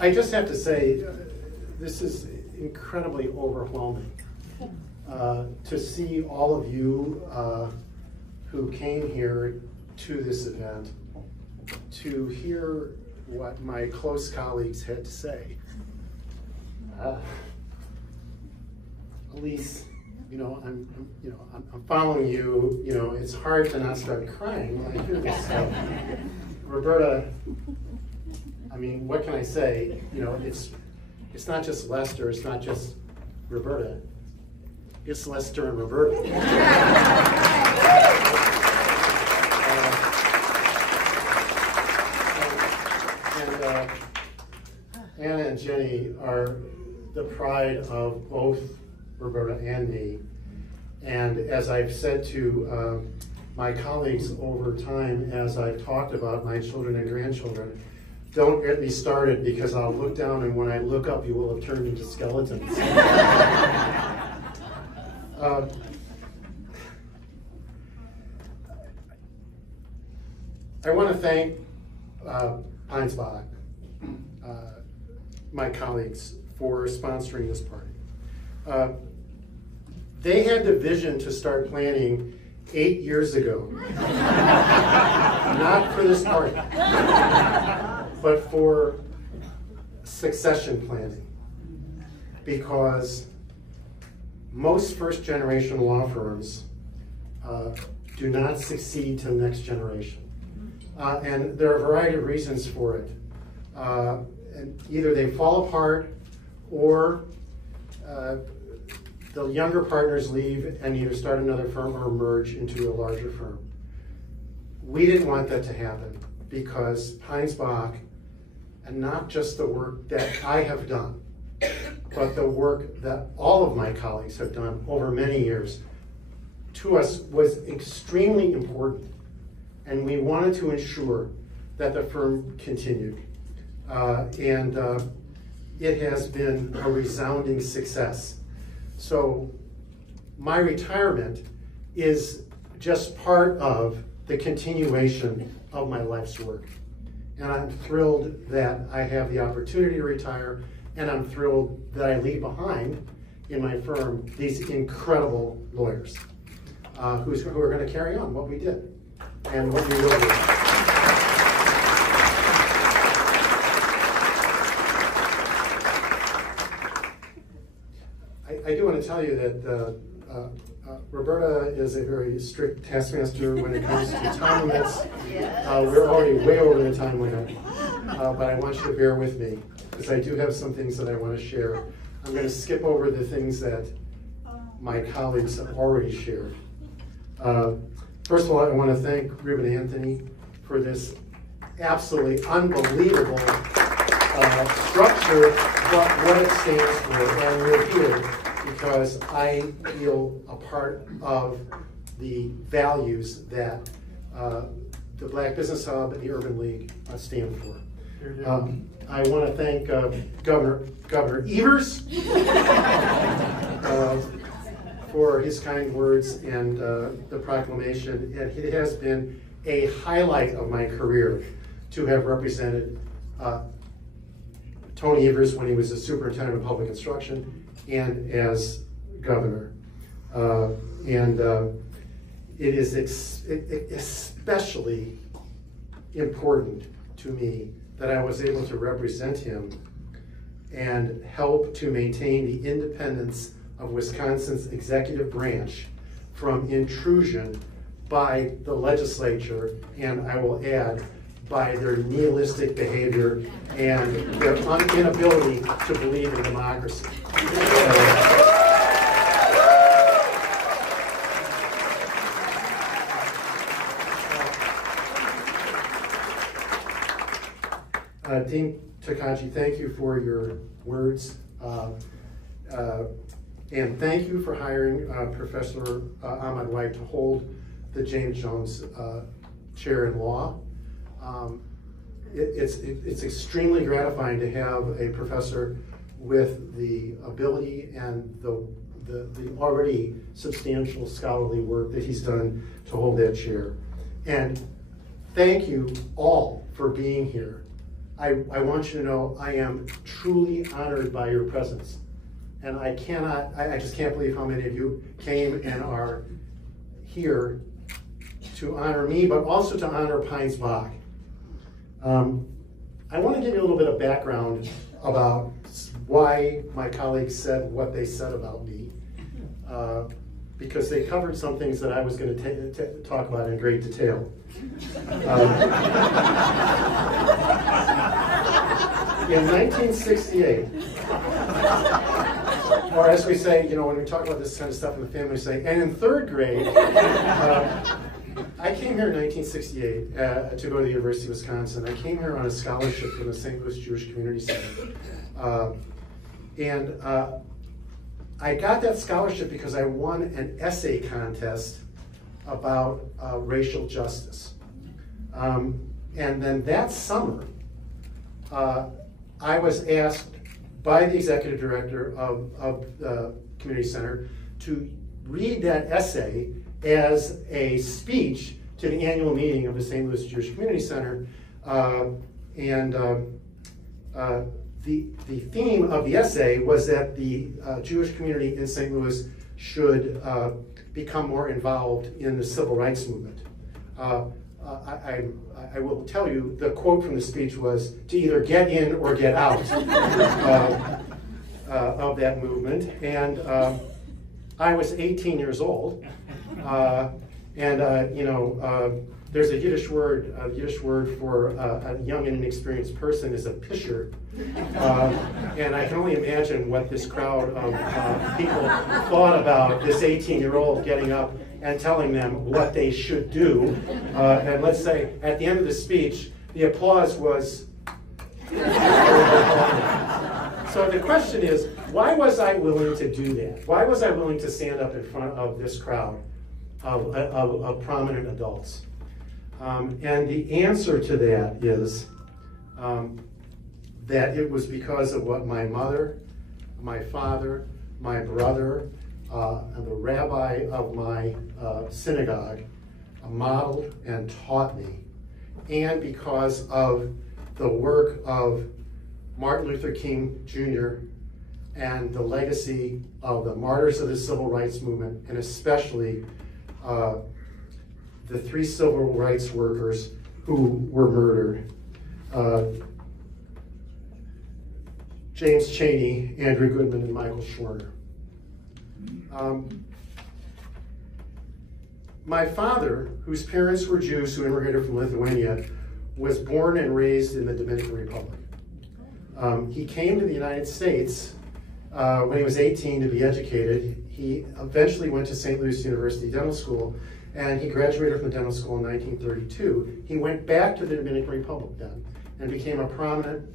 I just have to say, this is incredibly overwhelming to see all of you who came here to this event to hear what my close colleagues had to say. Elise, I'm following you. It's hard to not start crying when I hear this stuff. Roberta, I mean, what can I say? It's not just Lester, it's not just Roberta. It's Lester and Roberta. Anna and Jenny are the pride of both Roberta and me. And as I've said to my colleagues over time, as I've talked about my children and grandchildren, don't get me started, because I'll look down, and when I look up, you will have turned into skeletons. I want to thank Heinsbach, my colleagues, for sponsoring this party. They had the vision to start planning 8 years ago. Not for this party, but for succession planning. Because most first-generation law firms do not succeed to the next generation. And there are a variety of reasons for it. And either they fall apart, or the younger partners leave and either start another firm or merge into a larger firm. We didn't want that to happen, because Heinsbach, and not just the work that I have done, but the work that all of my colleagues have done over many years, to us was extremely important. And we wanted to ensure that the firm continued. It has been a resounding success. So my retirement is just part of the continuation of my life's work. And I'm thrilled that I have the opportunity to retire, and I'm thrilled that I leave behind in my firm these incredible lawyers who are going to carry on what we did and what we will do. I do want to tell you that Roberta is a very strict taskmaster when it comes to time limits. We're already way over the time limit, but I want you to bear with me, because I do have some things that I want to share. I'm going to skip over the things that my colleagues have already shared. First of all, I want to thank Ruben Anthony for this absolutely unbelievable structure, but what it stands for. And we're here because I feel a part of the values that the Black Business Hub and the Urban League stand for. I want to thank Governor Evers for his kind words and the proclamation. And it has been a highlight of my career to have represented Tony Evers when he was the superintendent of public instruction and as governor. It is especially important to me that I was able to represent him and help to maintain the independence of Wisconsin's executive branch from intrusion by the legislature, and I will add, by their nihilistic behavior and their inability to believe in democracy. Dean Takachi, thank you for your words. And thank you for hiring Professor Ahmad White to hold the James Jones Chair in Law. It's extremely gratifying to have a professor with the ability and the already substantial scholarly work that he's done to hold that chair. And thank you all for being here. I want you to know I am truly honored by your presence. And I just can't believe how many of you came and are here to honor me, but also to honor Pines Bog. I want to give you a little bit of background about why my colleagues said what they said about me, because they covered some things that I was going to talk about in great detail. In 1968, or as we say, when we talk about this kind of stuff in the family, we say, and in third grade, I came here in 1968 to go to the University of Wisconsin. I came here on a scholarship from the St. Louis Jewish Community Center. I got that scholarship because I won an essay contest about racial justice. And then that summer, I was asked by the executive director of the community center to read that essay as a speech to the annual meeting of the St. Louis Jewish Community Center. The theme of the essay was that the Jewish community in St. Louis should become more involved in the civil rights movement. I will tell you, the quote from the speech was to either get in or get out of that movement. And I was 18 years old. There's a Yiddish word for a young and inexperienced person is a pisher. And I can only imagine what this crowd of people thought about this 18-year-old getting up and telling them what they should do. And let's say at the end of the speech, the applause was... So the question is, why was I willing to do that? Why was I willing to stand up in front of this crowd of prominent adults? And the answer to that is that it was because of what my mother, my father, my brother, and the rabbi of my synagogue modeled and taught me, and because of the work of Martin Luther King Jr. and the legacy of the martyrs of the civil rights movement, and especially the 3 civil rights workers who were murdered. James Chaney, Andrew Goodman, and Michael Schwerner. My father, whose parents were Jews who immigrated from Lithuania, was born and raised in the Dominican Republic. He came to the United States when he was 18 to be educated. He eventually went to St. Louis University Dental School, and he graduated from the dental school in 1932. He went back to the Dominican Republic then and became a prominent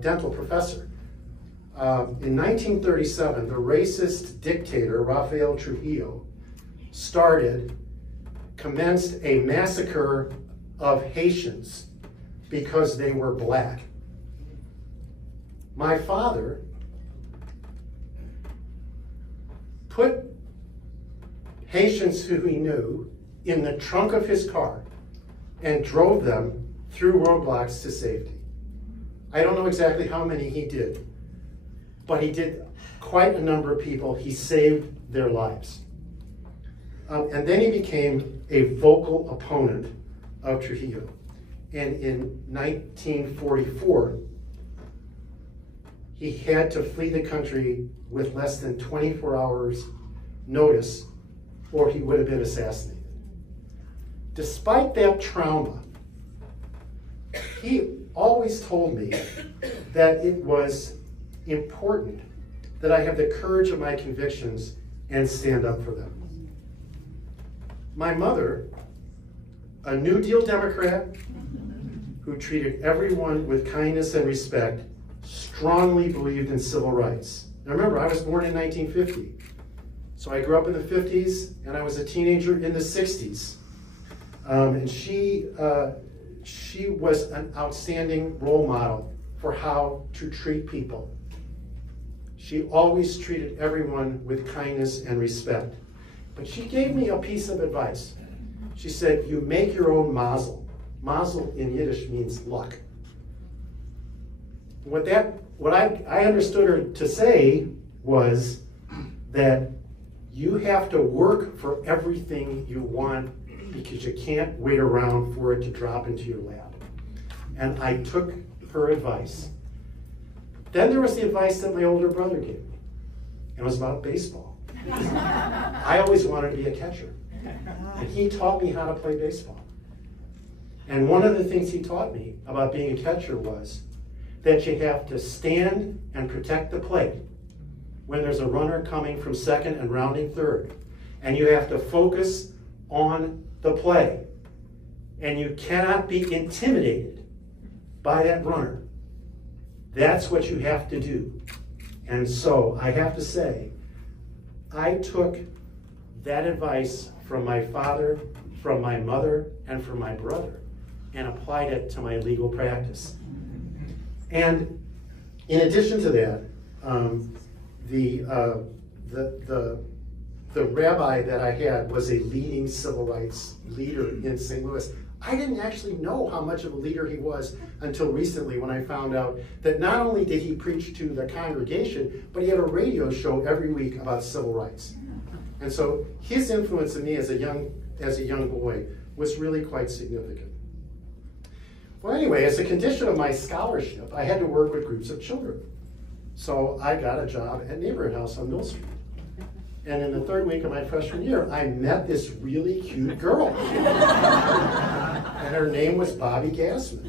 dental professor. In 1937, the racist dictator, Rafael Trujillo, commenced a massacre of Haitians because they were black. My father put Haitians who he knew in the trunk of his car and drove them through roadblocks to safety. I don't know exactly how many he did, but he did quite a number of people. He saved their lives. And then he became a vocal opponent of Trujillo. And in 1944, he had to flee the country with less than 24 hours notice, or he would have been assassinated. Despite that trauma, he always told me that it was important that I have the courage of my convictions and stand up for them. My mother, a New Deal Democrat who treated everyone with kindness and respect, strongly believed in civil rights. Now remember, I was born in 1950. So I grew up in the 50s, and I was a teenager in the 60s. And she was an outstanding role model for how to treat people. She always treated everyone with kindness and respect. But she gave me a piece of advice. She said, you make your own mazel. Mazel in Yiddish means luck. What I understood her to say was that you have to work for everything you want because you can't wait around for it to drop into your lap. And I took her advice. Then there was the advice that my older brother gave me. It was about baseball. I always wanted to be a catcher. And he taught me how to play baseball. And one of the things he taught me about being a catcher was that you have to stand and protect the plate when there's a runner coming from second and rounding third. And you have to focus on the play. And you cannot be intimidated by that runner. That's what you have to do. And so I have to say, I took that advice from my father, from my mother, and from my brother, and applied it to my legal practice. And in addition to that, the rabbi that I had was a leading civil rights leader in St. Louis. I didn't actually know how much of a leader he was until recently, when I found out that not only did he preach to the congregation, but he had a radio show every week about civil rights. And so his influence on me as a young boy was really quite significant. Well, anyway, as a condition of my scholarship, I had to work with groups of children. So I got a job at Neighborhood House on Mill Street. And in the third week of my freshman year, I met this really cute girl. And her name was Bobby Gassman.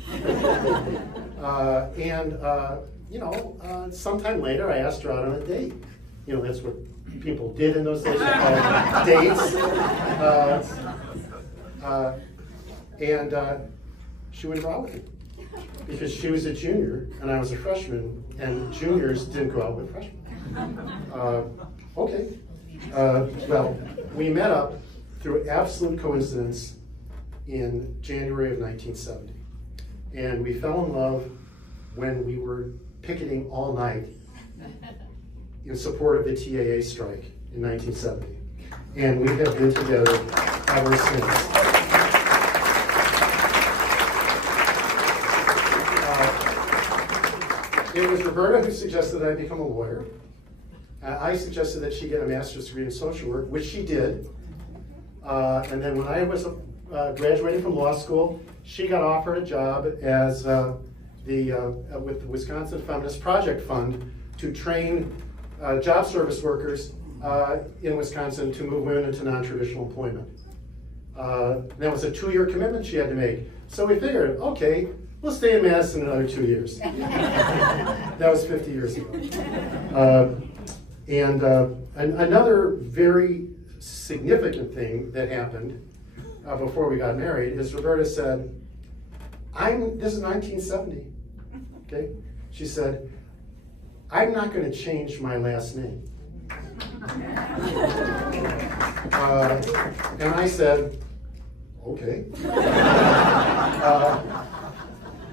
Sometime later, I asked her out on a date. You know, that's what people did in those days, dates. She wouldn't go out with me because she was a junior and I was a freshman, and juniors didn't go out with freshmen. Okay. Well, we met up through absolute coincidence in January of 1970. And we fell in love when we were picketing all night in support of the TAA strike in 1970. And we have been together ever since. It was Roberta who suggested that I become a lawyer. I suggested that she get a master's degree in social work, which she did. And then when I was graduating from law school, she got offered a job as with the Wisconsin Feminist Project Fund to train job service workers in Wisconsin to move women into non-traditional employment. That was a 2-year commitment she had to make. So we figured, okay, we'll stay in Madison another 2 years. That was 50 years ago. And another very significant thing that happened before we got married is Roberta said, this is 1970, okay? She said, I'm not going to change my last name. And I said, okay.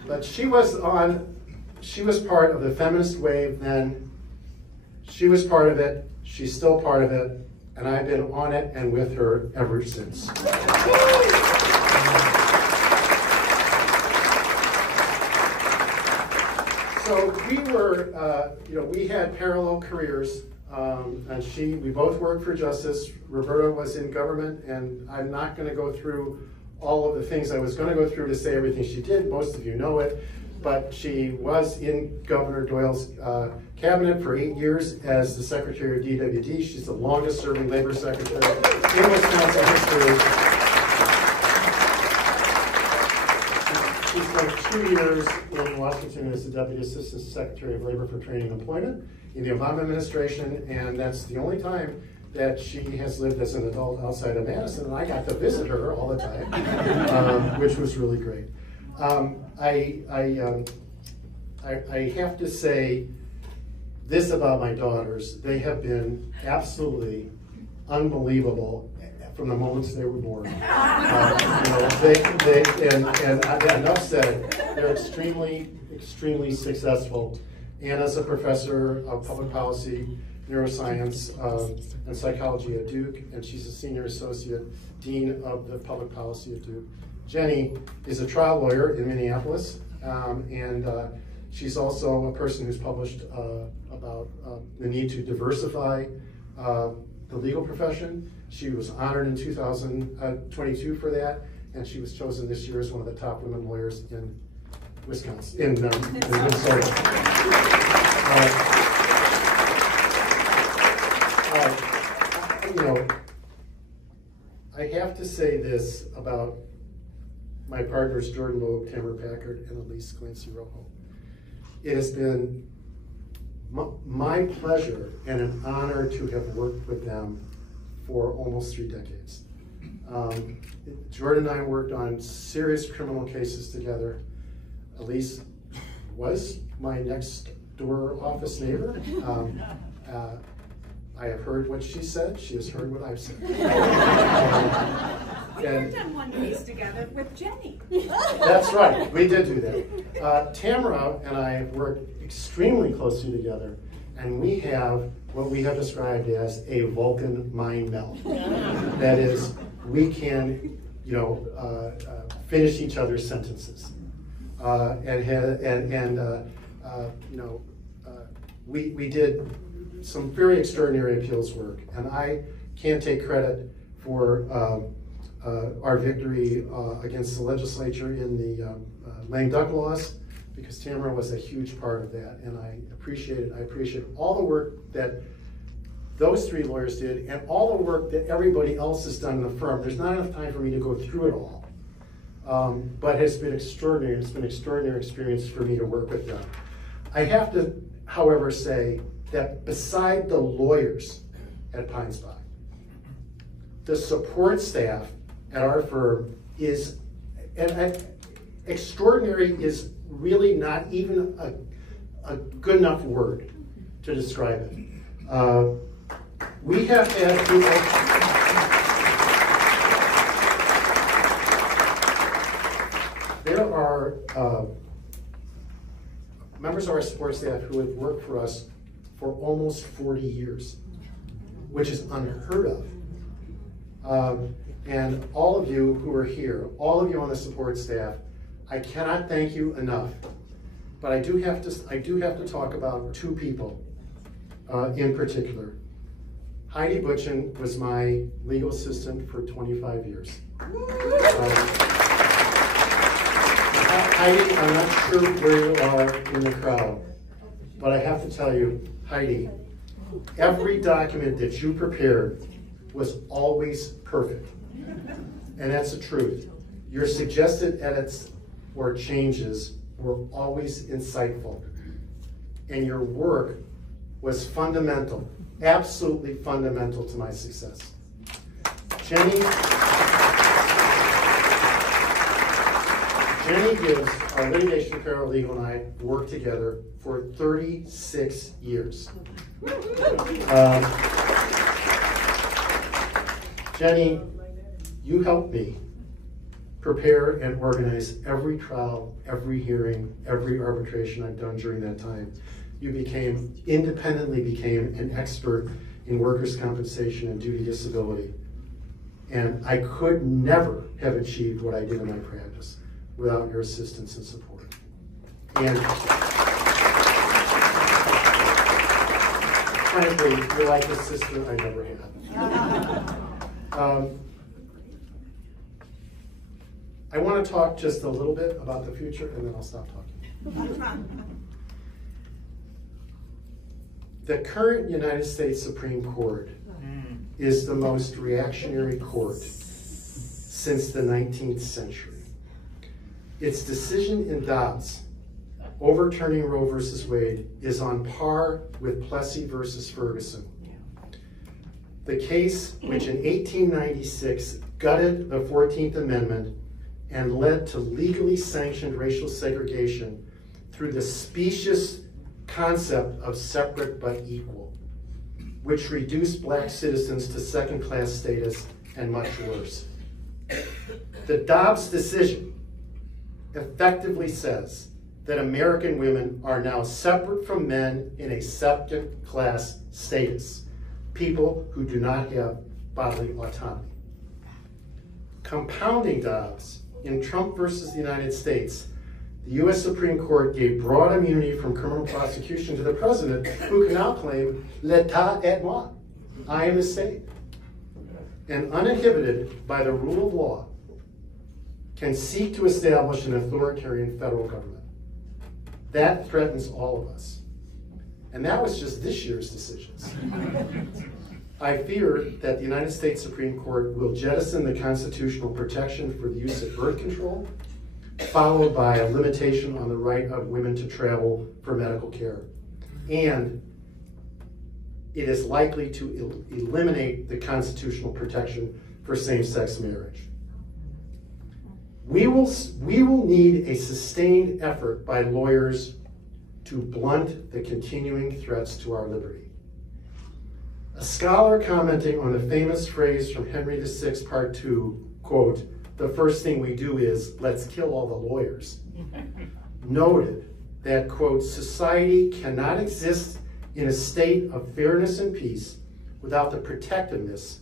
But she was part of the feminist wave then. She was part of it, she's still part of it, and I've been on it and with her ever since. So we were, we had parallel careers, and we both worked for justice. Roberta was in government, and I'm not going to go through all of the things I was going to go through to say everything she did. Most of you know it. But she was in Governor Doyle's cabinet for 8 years as the Secretary of DWD. She's the longest serving labor secretary in Wisconsin history. She spent 2 years in Washington as the Deputy Assistant Secretary of Labor for Training and Employment in the Obama administration, and that's the only time that she has lived as an adult outside of Madison, and I got to visit her all the time, which was really great. I have to say this about my daughters. They have been absolutely unbelievable from the moments they were born. Enough said, they're extremely, extremely successful. Anna's a professor of public policy, neuroscience, and psychology at Duke, and she's a senior associate dean of the public policy at Duke. Jenny is a trial lawyer in Minneapolis, and She's also a person who's published about the need to diversify the legal profession. She was honored in 2022 for that, and she was chosen this year as one of the top women lawyers in Wisconsin, in Minnesota. You know, I have to say this about my partners, Jordan Loeb, Tamara Packard, and Elise Clancy Rojo. It has been my pleasure and an honor to have worked with them for almost 3 decades. Jordan and I worked on serious criminal cases together. Elise was my next door office neighbor. I have heard what she said. She has heard what I've said. We worked on one case together with Jenny. That's right. We did do that. Tamara and I have worked extremely closely together, and we have what we have described as a Vulcan mind meld. That is, we can, finish each other's sentences, we did some very extraordinary appeals work, and I can't take credit for our victory against the legislature in the lame duck laws, because Tamara was a huge part of that, and I appreciate it. I appreciate all the work that those 3 lawyers did, and all the work that everybody else has done in the firm. There's not enough time for me to go through it all, but it's been extraordinary. It's been an extraordinary experience for me to work with them. I have to, however, say that beside the lawyers at Pine Spot, the support staff at our firm is, and extraordinary is really not even a good enough word to describe it. We have had people, there are members of our support staff who have worked for us for almost 40 years, which is unheard of. And all of you who are here, all of you on the support staff, I cannot thank you enough. But I do have to talk about 2 people in particular. Heidi Butchin was my legal assistant for 25 years. Heidi, I'm not sure where you are in the crowd, but I have to tell you, Heidi, every document that you prepared was always perfect. And that's the truth. Your suggested edits or changes were always insightful. And your work was fundamental, absolutely fundamental to my success. Jenny Gibbs, our litigation paralegal, and I worked together for 36 years. Jenny, you helped me prepare and organize every trial, every hearing, every arbitration I've done during that time. You independently became an expert in workers' compensation and duty disability. And I could never have achieved what I did in my practice without your assistance and support. And frankly, you're like a sister I never had. I want to talk just a little bit about the future, and then I'll stop talking. The current United States Supreme Court is the most reactionary court since the 19th century. Its decision in Dobbs, overturning Roe versus Wade, is on par with Plessy versus Ferguson. The case, which in 1896 gutted the 14th Amendment and led to legally sanctioned racial segregation through the specious concept of separate but equal, which reduced black citizens to second-class status and much worse. The Dobbs decision effectively says that American women are now separate from men in a second-class status, people who do not have bodily autonomy. Compounding Dobbs, in Trump versus the United States, the U.S. Supreme Court gave broad immunity from criminal prosecution to the president, who can now claim l'état est moi, I am the state, and uninhibited by the rule of law, can seek to establish an authoritarian federal government. That threatens all of us. And that was just this year's decisions. I fear that the United States Supreme Court will jettison the constitutional protection for the use of birth control, followed by a limitation on the right of women to travel for medical care. And it is likely to eliminate the constitutional protection for same-sex marriage. We will need a sustained effort by lawyers to blunt the continuing threats to our liberty. A scholar commenting on the famous phrase from Henry VI, Part 2, quote, "The first thing we do is, let's kill all the lawyers," noted that, quote, "society cannot exist in a state of fairness and peace without the protectiveness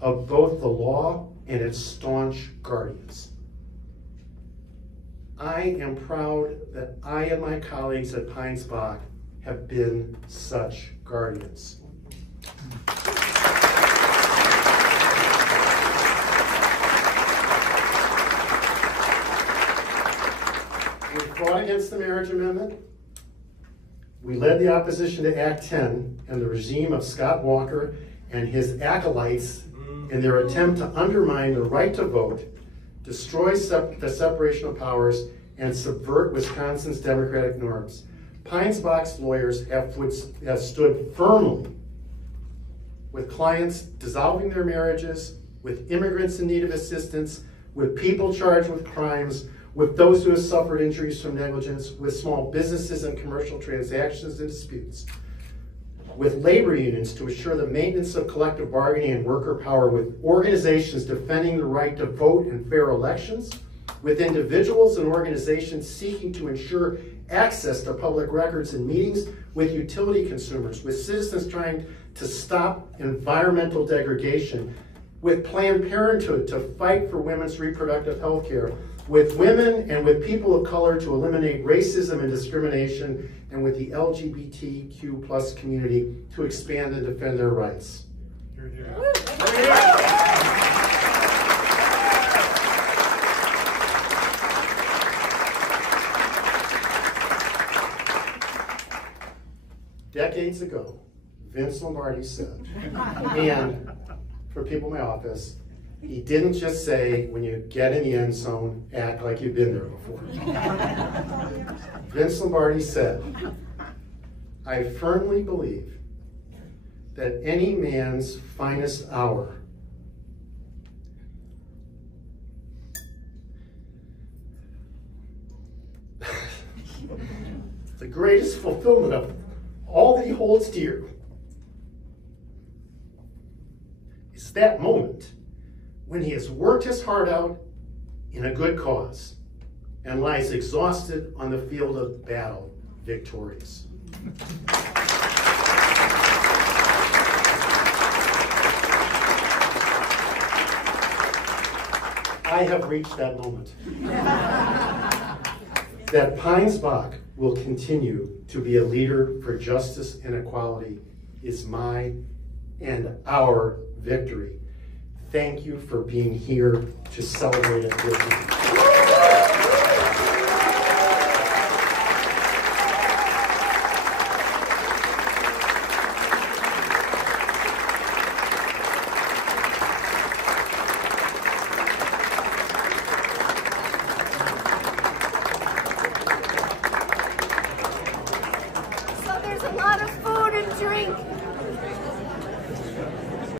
of both the law and its staunch guardians." I am proud that I and my colleagues at Pines Bach have been such guardians. We fought against the marriage amendment. We led the opposition to Act 10 and the regime of Scott Walker and his acolytes in their attempt to undermine the right to vote, destroy the separation of powers, and subvert Wisconsin's democratic norms. Pines Bach's lawyers have stood firmly with clients dissolving their marriages, with immigrants in need of assistance, with people charged with crimes, with those who have suffered injuries from negligence, with small businesses and commercial transactions and disputes, with labor unions to assure the maintenance of collective bargaining and worker power, with organizations defending the right to vote in fair elections, with individuals and organizations seeking to ensure access to public records and meetings, with utility consumers, with citizens trying to stop environmental degradation, with Planned Parenthood to fight for women's reproductive health care, with women and with people of color to eliminate racism and discrimination, and with the LGBTQ+ community to expand and defend their rights. Decades ago, Vince Lombardi said, and for people in my office, he didn't just say, when you get in the end zone, act like you've been there before. Vince Lombardi said, "I firmly believe that any man's finest hour the greatest fulfillment of all that he holds dear is that moment when he has worked his heart out in a good cause and lies exhausted on the field of battle, victorious." I have reached that moment. That Pines Bach will continue to be a leader for justice and equality is my and our victory. Thank you for being here to celebrate it with me. So there's a lot of food and drink.